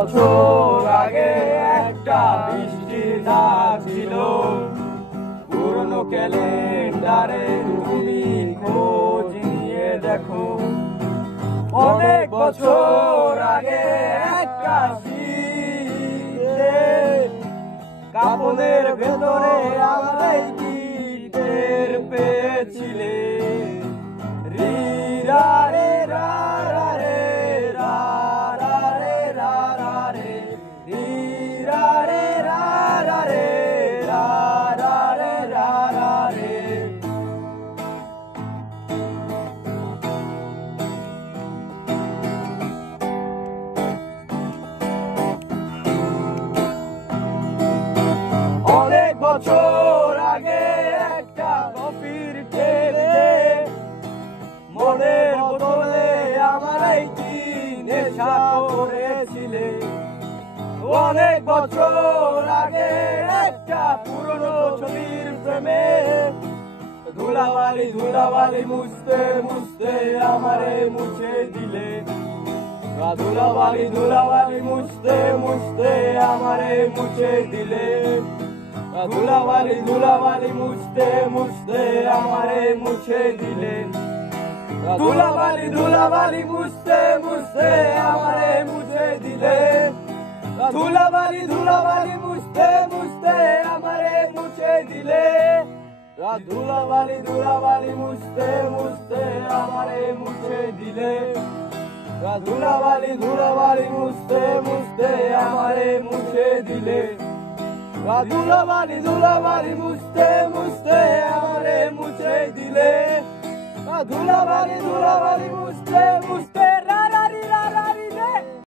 বছর আগে একটা বৃষ্টির দাগ ছিল পুরনো ক্যালেন্ডারে, তুমি খোঁজ নিয়ে দেখো। অনেক বছর আগে একটা শীতে কাপড়ের ভেতরে আমরাই কি টের পেয়েছিলে। রিরা রে রা রা রে রা রা রে রা রা রে, রিরা রে রা রা রে রা রা রে রা রা রে। অনেক বছর আগে একটা কফির টেবিলে মনের বোতলে আমারই কি নেশা করেছিলে। অনেক বছর আগে একটা পুরনো ছবির প্রেমে ধুলাবালি ধুলাবালি মুছতে মুছতে আমারে মুছে দিলে। ধুলাবালি ধুলাবালি মুছতে মুছতে আমারে মুছে দিলে। ধুলাবালি ধুলাবালি মুছতে মুছতে আমারে মুছে দিলে। ধুলাবালি ধুলাবালি মুছতে মুছতে আমারে মুছে দিলে। ধুলাবালি ধুলাবালি মুছতে মুছতে আমারে মুছে দিলে। ধুলাবালি ধুলাবালি মুছতে মুছতে আমারে মুছে দিলে। ধুলাবালি ধুলাবালি মুছতে মুছতে আমারে মুছে দিলে। ধুলাবালি ধুলাবালি মুছতে মুছতে আমারে মুছে দিলে। ধুলাবালি ধুলাবালি